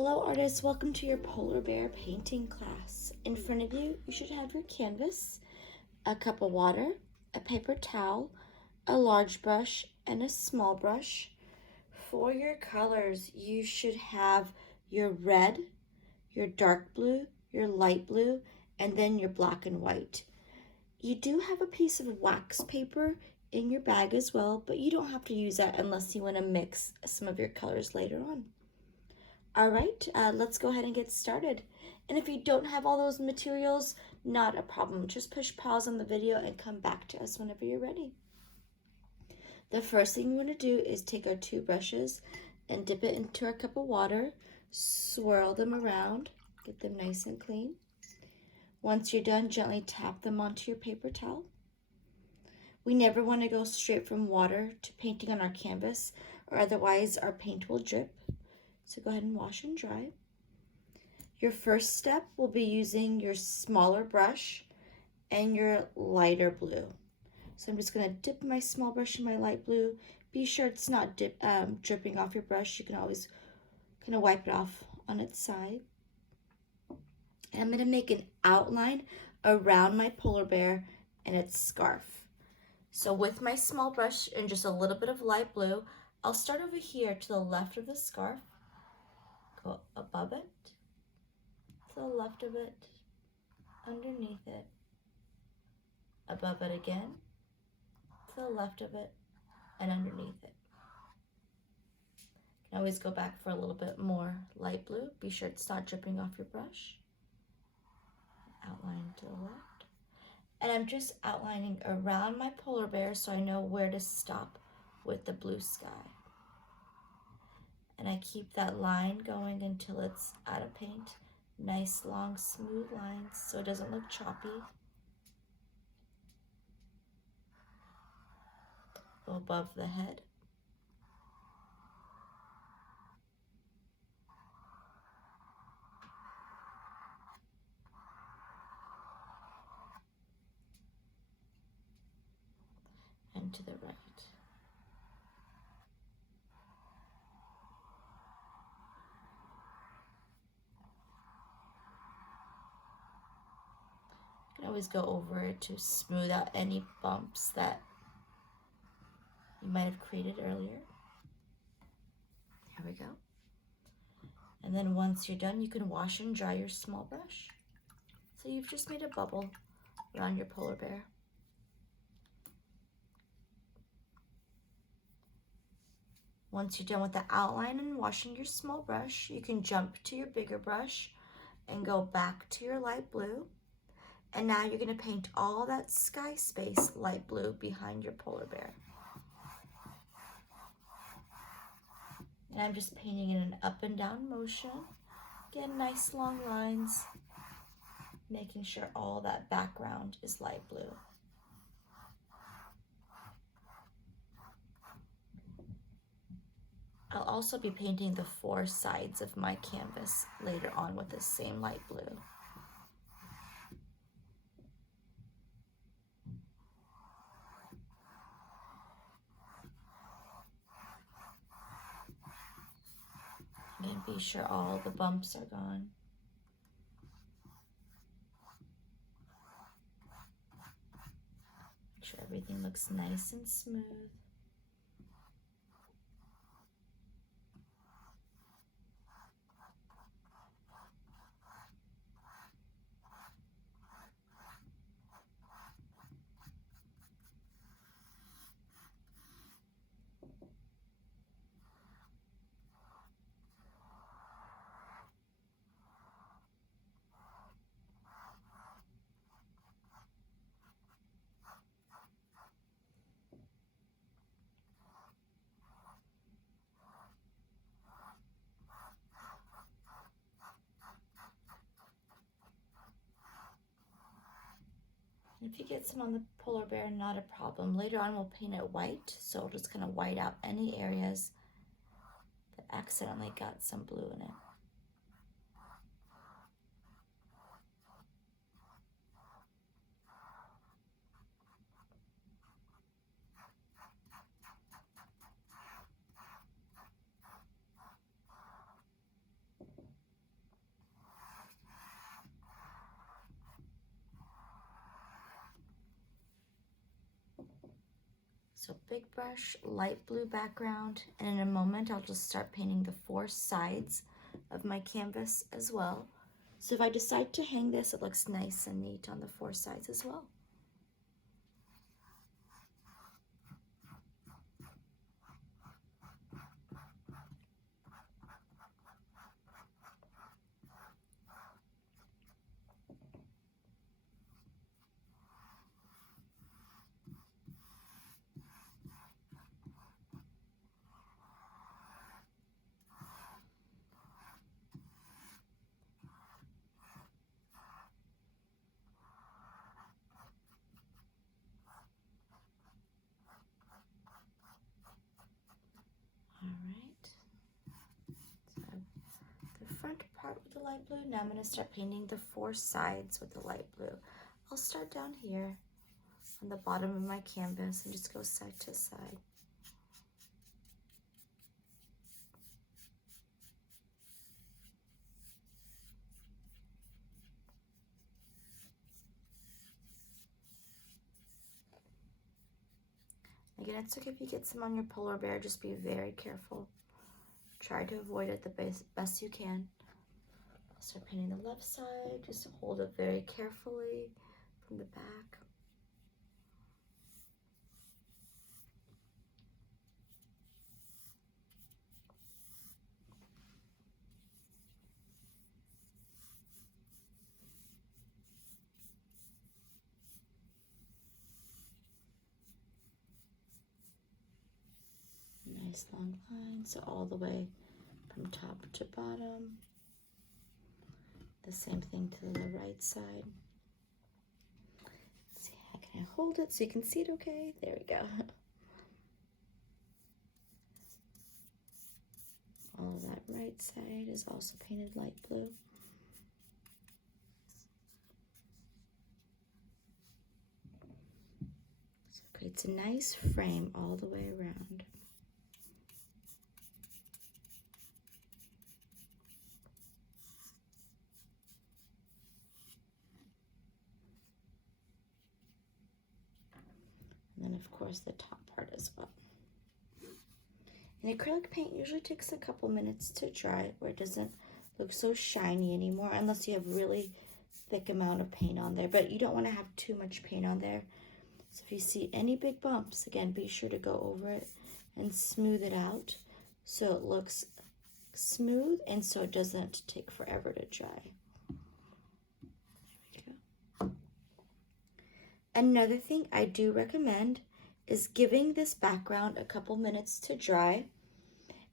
Hello artists, welcome to your polar bear painting class. In front of you, you should have your canvas, a cup of water, a paper towel, a large brush, and a small brush. For your colors, you should have your red, your dark blue, your light blue, and then your black and white. You do have a piece of wax paper in your bag as well, but you don't have to use that unless you want to mix some of your colors later on. All right, let's go ahead and get started. And if you don't have all those materials, not a problem. Just push pause on the video and come back to us whenever you're ready. The first thing we want to do is take our two brushes and dip it into our cup of water, swirl them around, get them nice and clean. Once you're done, gently tap them onto your paper towel. We never want to go straight from water to painting on our canvas, or otherwise our paint will drip. So go ahead and wash and dry. Your first step will be using your smaller brush and your lighter blue. So I'm just going to dip my small brush in my light blue. Be sure it's not dripping off your brush. You can always kind of wipe it off on its side. And I'm going to make an outline around my polar bear and its scarf. So with my small brush and just a little bit of light blue, I'll start over here to the left of the scarf. Go above it, to the left of it, underneath it, above it again, to the left of it, and underneath it. You can always go back for a little bit more light blue. Be sure it's not dripping off your brush. Outline to the left. And I'm just outlining around my polar bear so I know where to stop with the blue sky. And I keep that line going until it's out of paint. Nice, long, smooth lines so it doesn't look choppy. Go above the head. And to the right. You can always go over it to smooth out any bumps that you might have created earlier. There we go. And then once you're done, you can wash and dry your small brush. So you've just made a bubble around your polar bear. Once you're done with the outline and washing your small brush, you can jump to your bigger brush and go back to your light blue. And now you're going to paint all that sky space light blue behind your polar bear. And I'm just painting in an up and down motion. Again, nice long lines, making sure all that background is light blue. I'll also be painting the four sides of my canvas later on with the same light blue. And be sure all the bumps are gone. Make sure everything looks nice and smooth. If you get some on the polar bear, not a problem. Later on, we'll paint it white, so we'll just kind of white out any areas that accidentally got some blue in it. So big brush, light blue background, and in a moment I'll just start painting the 4 sides of my canvas as well. So if I decide to hang this, it looks nice and neat on the 4 sides as well. Alright, so the front part with the light blue. Now I'm going to start painting the 4 sides with the light blue. I'll start down here on the bottom of my canvas and just go side to side. Again, it's okay if you get some on your polar bear, just be very careful. Try to avoid it the best you can. I'll start painting the left side, just hold it very carefully from the back. Nice long line, so all the way from top to bottom. The same thing to the right side. Let's see, how can I hold it so you can see it okay? There we go. All of that right side is also painted light blue. So it creates a nice frame all the way around. And then of course the top part as well. And acrylic paint usually takes a couple minutes to dry where it doesn't look so shiny anymore unless you have really thick amount of paint on there, but you don't want to have too much paint on there. So if you see any big bumps, again, be sure to go over it and smooth it out so it looks smooth and so it doesn't take forever to dry. There we go. Another thing I do recommend is giving this background a couple minutes to dry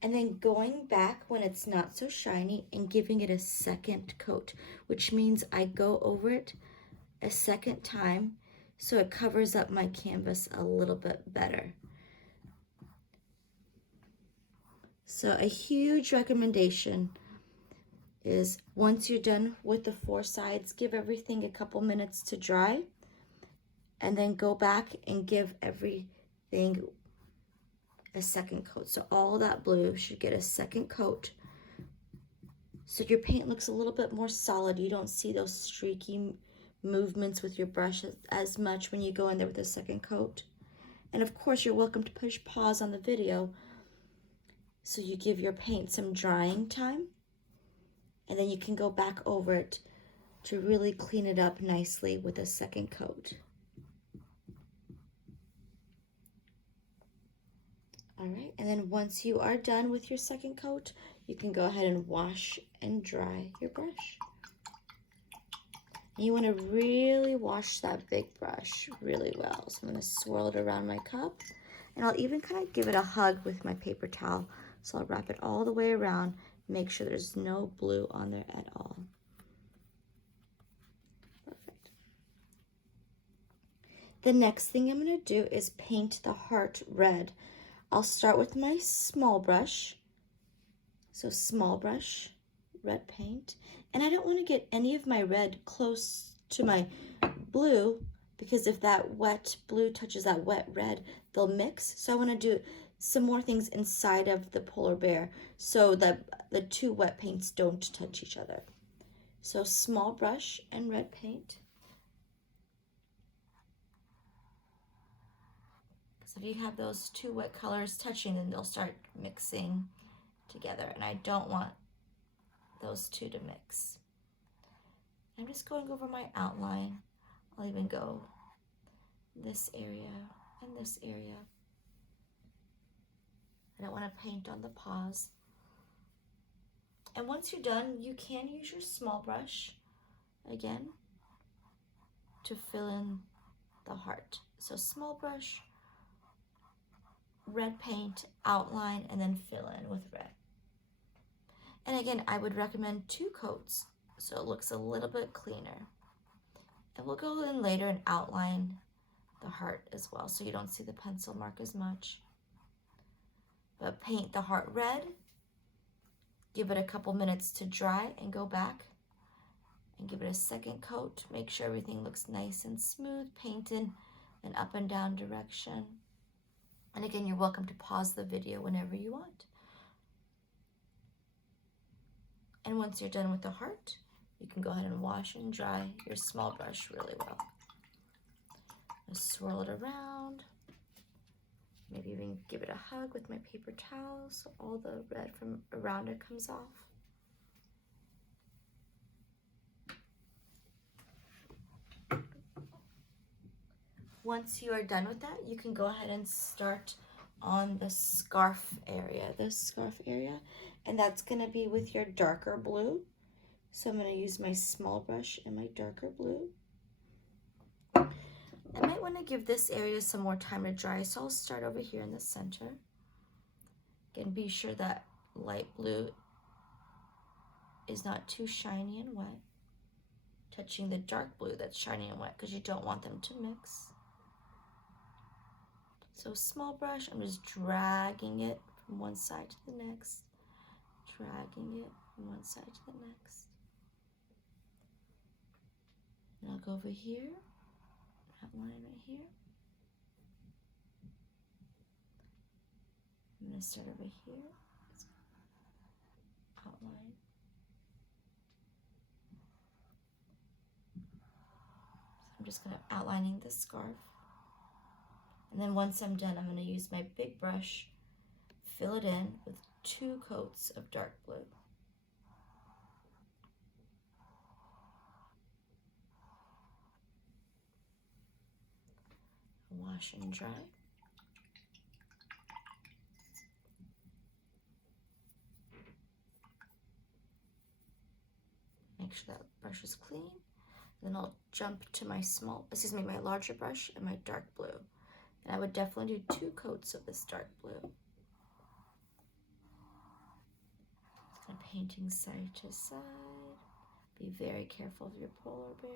and then going back when it's not so shiny and giving it a second coat, which means I go over it a second time so it covers up my canvas a little bit better. So a huge recommendation is once you're done with the 4 sides, give everything a couple minutes to dry and then go back and give everything a second coat. So all that blue should get a second coat so your paint looks a little bit more solid. You don't see those streaky movements with your brush as much when you go in there with a second coat. And of course, you're welcome to push pause on the video so you give your paint some drying time, and then you can go back over it to really clean it up nicely with a second coat. All right, and then once you are done with your second coat, you can go ahead and wash and dry your brush. And you want to really wash that big brush really well. So I'm going to swirl it around my cup, and I'll even kind of give it a hug with my paper towel. So I'll wrap it all the way around, make sure there's no blue on there at all. Perfect. The next thing I'm going to do is paint the heart red. I'll start with my small brush. So small brush, red paint. And I don't want to get any of my red close to my blue because if that wet blue touches that wet red, they'll mix. So I want to do some more things inside of the polar bear so that the 2 wet paints don't touch each other. So small brush and red paint. So if you have those two wet colors touching, then they'll start mixing together, and I don't want those two to mix. I'm just going over my outline. I'll even go this area and this area. I don't want to paint on the paws. And once you're done, you can use your small brush again to fill in the heart. So small brush, red paint, outline, and then fill in with red. And again, I would recommend 2 coats so it looks a little bit cleaner. And we'll go in later and outline the heart as well so you don't see the pencil mark as much. But paint the heart red, give it a couple minutes to dry, and go back and give it a second coat. Make sure everything looks nice and smooth, painted in up and down direction. And again, you're welcome to pause the video whenever you want. And once you're done with the heart, you can go ahead and wash and dry your small brush really well. Just swirl it around. Maybe even give it a hug with my paper towel so all the red from around it comes off. Once you are done with that, you can go ahead and start on the scarf area, and that's going to be with your darker blue. So I'm going to use my small brush and my darker blue. I might want to give this area some more time to dry, so I'll start over here in the center. Again, be sure that light blue is not too shiny and wet, touching the dark blue that's shiny and wet because you don't want them to mix. So small brush, I'm just dragging it from one side to the next, dragging it from one side to the next. And I'll go over here, outline right here. I'm going to start over here, outline. So I'm just going to outlining the scarf. And then once I'm done, I'm going to use my big brush, fill it in with 2 coats of dark blue. Wash and dry. Make sure that brush is clean. Then I'll jump to my my larger brush and my dark blue. And I would definitely do 2 coats of this dark blue. Just kind of painting side to side. Be very careful of your polar bear.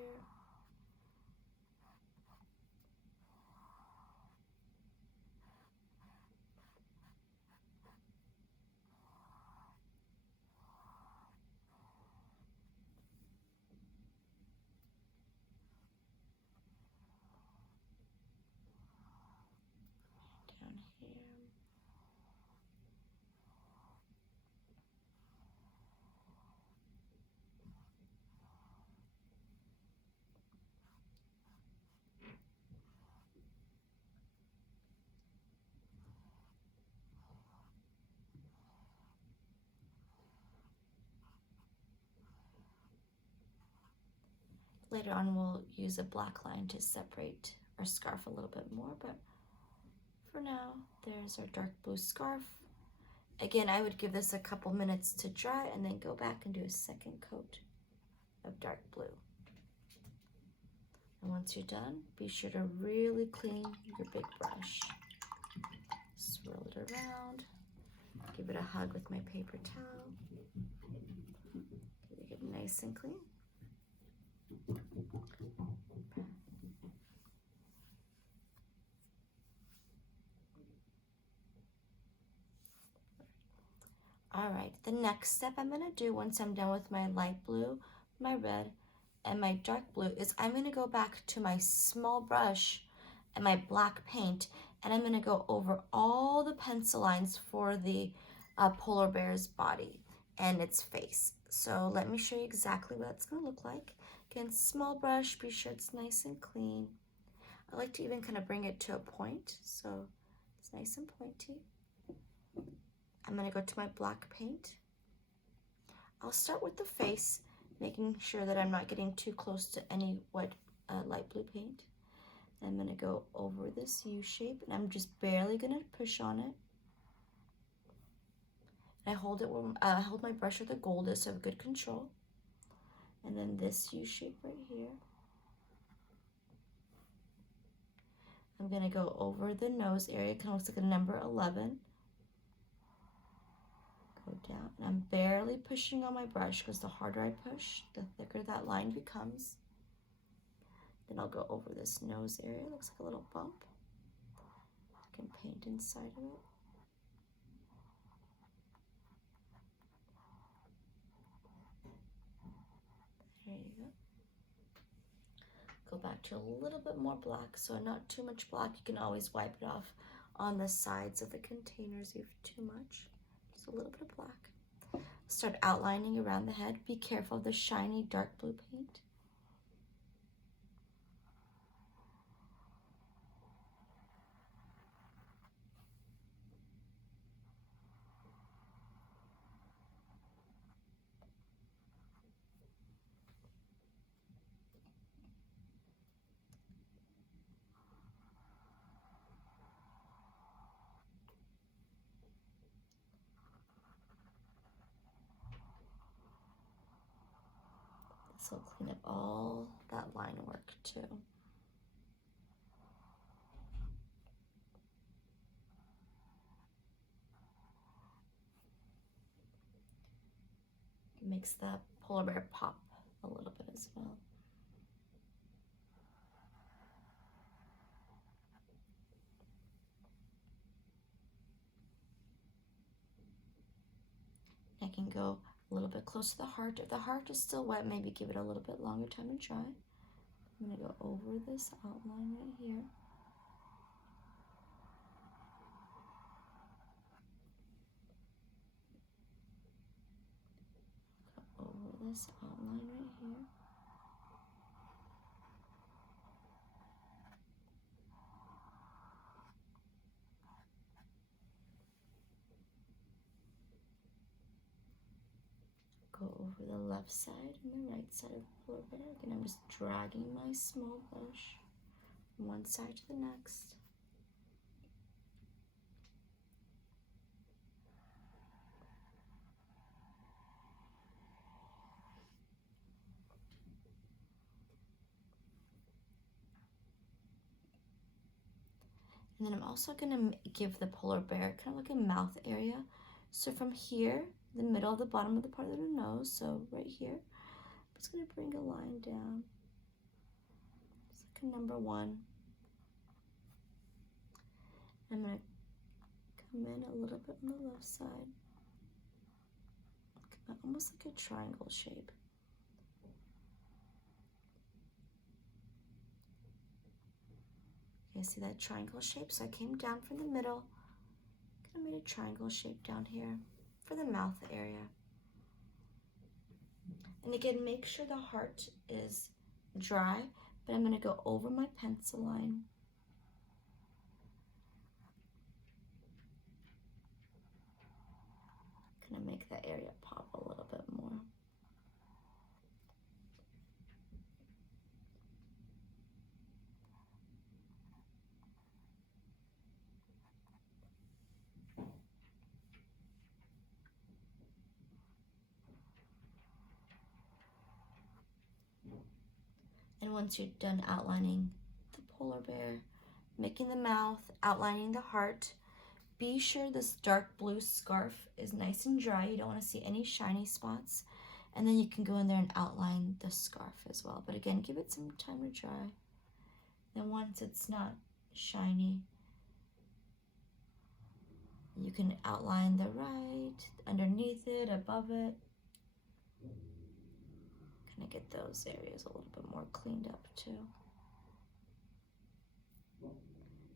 Down here. Later on, we'll use a black line to separate our scarf a little bit more, but for now, there's our dark blue scarf. Again, I would give this a couple minutes to dry and then go back and do a second coat of dark blue. And once you're done, be sure to really clean your big brush. Swirl it around, give it a hug with my paper towel. Get it nice and clean. All right, the next step I'm going to do once I'm done with my light blue, my red, and my dark blue is I'm going to go back to my small brush and my black paint, and I'm going to go over all the pencil lines for the polar bear's body and its face. So let me show you exactly what it's going to look like. Again, small brush, be sure it's nice and clean. I like to even kind of bring it to a point, so It's nice and pointy. I'm gonna go to my black paint. I'll start with the face, making sure that I'm not getting too close to any wet light blue paint. I'm gonna go over this U shape, and I'm just barely gonna push on it. I hold it, hold my brush where the gold is, so I have good control. And then this U shape right here. I'm gonna go over the nose area, kind of looks like a number 11. Go down, and I'm barely pushing on my brush because the harder I push, the thicker that line becomes. Then I'll go over this nose area, looks like a little bump. I can paint inside of it. There you go. Go back to a little bit more black, so not too much black. You can always wipe it off on the sides of the containers if you have too much. Just a little bit of black. Start outlining around the head. Be careful of the shiny dark blue paint. This will clean up all that line work too. It makes the polar bear pop a little bit as well. I can go a little bit close to the heart. If the heart is still wet, maybe give it a little bit longer time to dry. I'm gonna go over this outline right here. Go over this outline right here. Go over the left side and the right side of the polar bear. Again, I'm just dragging my small brush from one side to the next. And then I'm also gonna give the polar bear kind of like a mouth area. So from here, the middle of the bottom of the part of the nose, so right here, I'm just gonna bring a line down. It's like a number 1. I'm gonna come in a little bit on the left side. Almost like a triangle shape. Okay, see that triangle shape? So I came down from the middle, kind of made a triangle shape down here for the mouth area. And again, make sure the heart is dry, but I'm gonna go over my pencil line. Kind of make that area pop a little bit more. And once you're done outlining the polar bear, making the mouth, outlining the heart, be sure this dark blue scarf is nice and dry. You don't want to see any shiny spots. And then you can go in there and outline the scarf as well. But again, give it some time to dry. Then once it's not shiny, you can outline the right, underneath it, above it. Kind of get those areas a little bit more cleaned up too.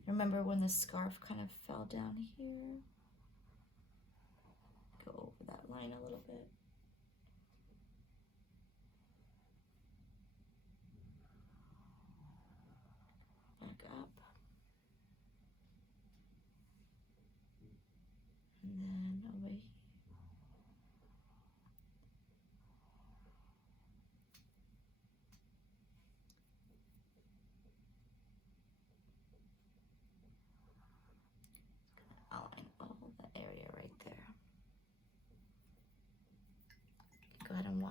Remember when the scarf kind of fell down here? Go over that line a little bit. Back up.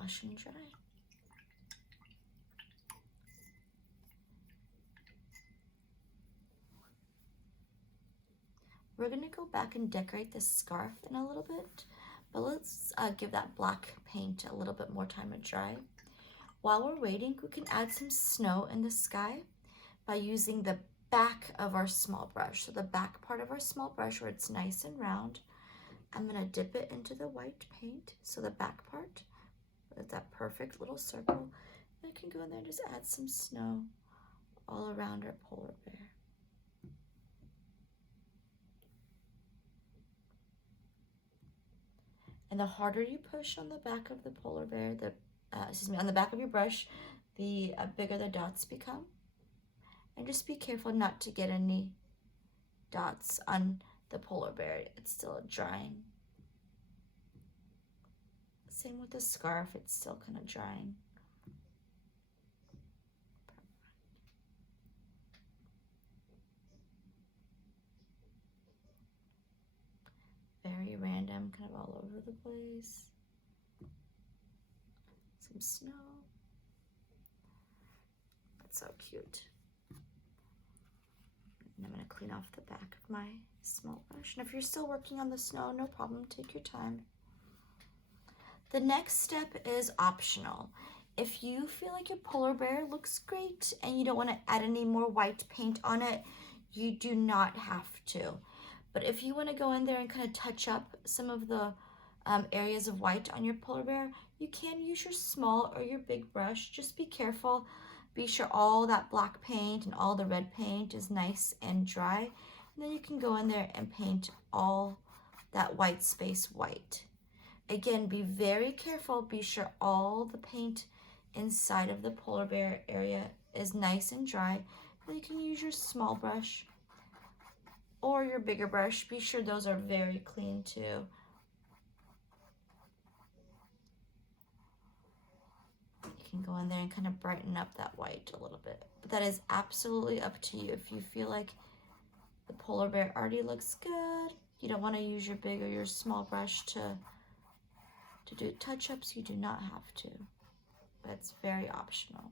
wash and dry. We're gonna go back and decorate this scarf in a little bit, but let's give that black paint a little bit more time to dry. While we're waiting, we can add some snow in the sky by using the back of our small brush. So the back part of our small brush where it's nice and round, I'm gonna dip it into the white paint. So the back part, it's that perfect little circle. And I can go in there and just add some snow all around our polar bear. And the harder you push on the back of the polar bear, on the back of your brush, the bigger the dots become. And just be careful not to get any dots on the polar bear. It's still drying. Same with the scarf, it's still kind of drying. Very random, kind of all over the place. Some snow. That's so cute. And I'm gonna clean off the back of my small brush. And if you're still working on the snow, no problem, take your time. The next step is optional. If you feel like your polar bear looks great and you don't want to add any more white paint on it, you do not have to. But if you want to go in there and kind of touch up some of the areas of white on your polar bear, you can use your small or your big brush. Just be careful. Be sure all that black paint and all the red paint is nice and dry. And then you can go in there and paint all that white space white. Again, be very careful. Be sure all the paint inside of the polar bear area is nice and dry. Then you can use your small brush or your bigger brush. Be sure those are very clean too. You can go in there and kind of brighten up that white a little bit. But that is absolutely up to you. If you feel like the polar bear already looks good, you don't want to use your big or your small brush to do touch-ups, you do not have to. That's very optional.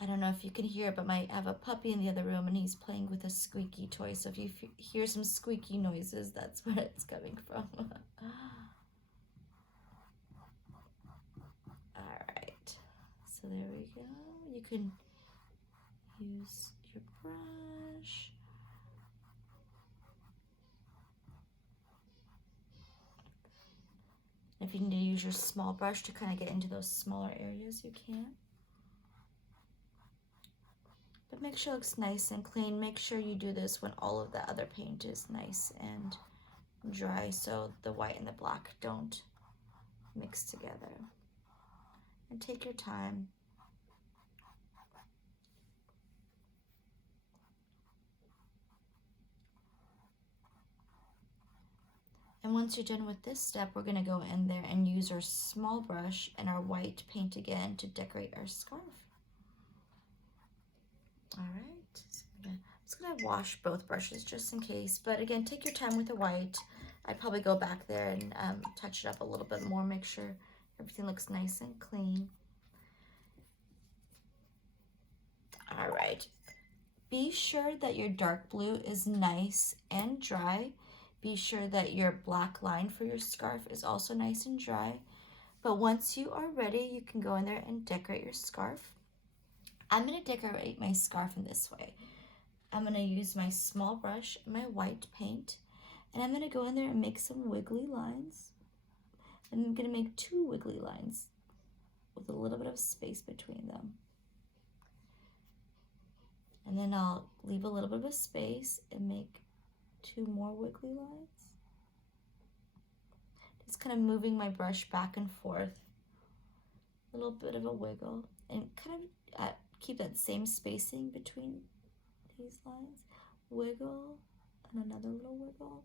I don't know if you can hear, but I have a puppy in the other room and he's playing with a squeaky toy. So if you hear some squeaky noises, that's where it's coming from. All right, so there we go. You can use your brush. If you need to use your small brush to kind of get into those smaller areas, you can. But make sure it looks nice and clean. Make sure you do this when all of the other paint is nice and dry so the white and the black don't mix together. And take your time. And once you're done with this step, we're going to go in there and use our small brush and our white paint again to decorate our scarf. All right, so I'm just going to wash both brushes just in case. But again, take your time with the white. I'd probably go back there and touch it up a little bit more, make sure everything looks nice and clean. All right, be sure that your dark blue is nice and dry. Be sure that your black line for your scarf is also nice and dry. But once you are ready, you can go in there and decorate your scarf. I'm going to decorate my scarf in this way. I'm going to use my small brush and my white paint, and I'm going to go in there and make some wiggly lines. And I'm going to make 2 wiggly lines with a little bit of space between them. And then I'll leave a little bit of a space and make 2 more wiggly lines. Just kind of moving my brush back and forth. A little bit of a wiggle. And kind of keep that same spacing between these lines. Wiggle and another little wiggle.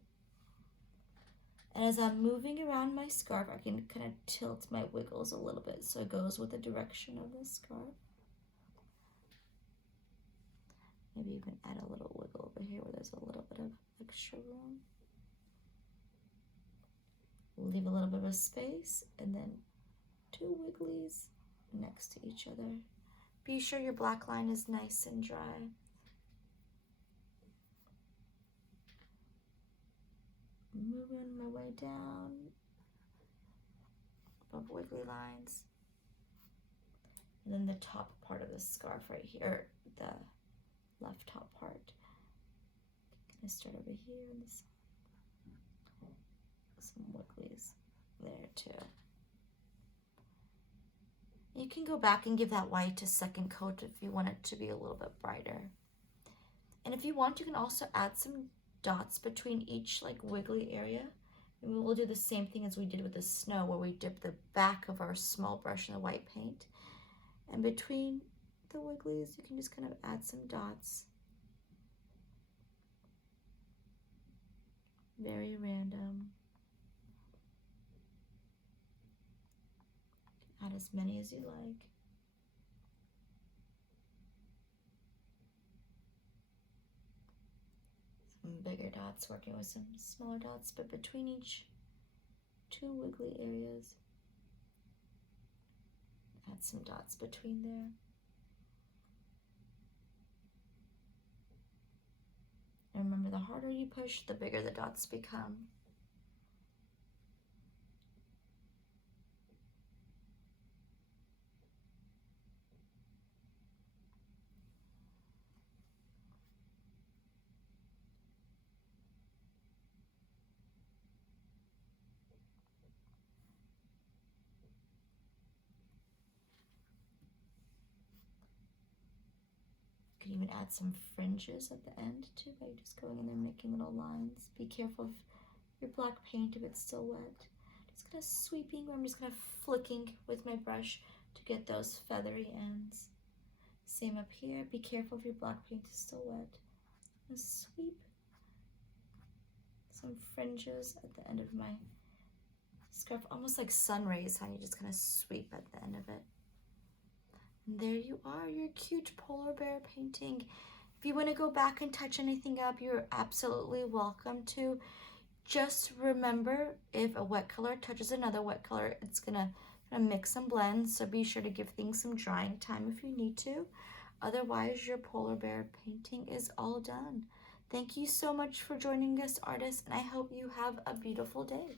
And as I'm moving around my scarf, I can kind of tilt my wiggles a little bit so it goes with the direction of the scarf. Maybe you can add a little wiggle over here where there's a little bit of extra room. Leave a little bit of space, and then 2 wigglies next to each other. Be sure your black line is nice and dry. Moving my way down above wiggly lines. And then the top part of the scarf right here, the left top part. Gonna start over here on this. Some wigglies there too. You can go back and give that white a second coat if you want it to be a little bit brighter. And if you want, you can also add some dots between each like wiggly area. And we will do the same thing as we did with the snow, where we dip the back of our small brush in the white paint. And between the wigglies, you can just kind of add some dots. Very random. Add as many as you like. Some bigger dots working with some smaller dots, but between each 2 wiggly areas, add some dots between there. And remember, the harder you push, the bigger the dots become. You can even add some fringes at the end too by just going in there and making little lines. Be careful of your black paint if it's still wet. Just kind of sweeping, or I'm just kind of flicking with my brush to get those feathery ends. Same up here. Be careful if your black paint is still wet. Just sweep some fringes at the end of my scarf, almost like sun rays, how you just kind of sweep at the end of it. And there you are, your cute polar bear painting. If you want to go back and touch anything up, you're absolutely welcome to. Just remember, if a wet color touches another wet color, it's gonna mix and blend, so be sure to give things some drying time if you need to. Otherwise, your polar bear painting is all done. Thank you so much for joining us, artists, and I hope you have a beautiful day.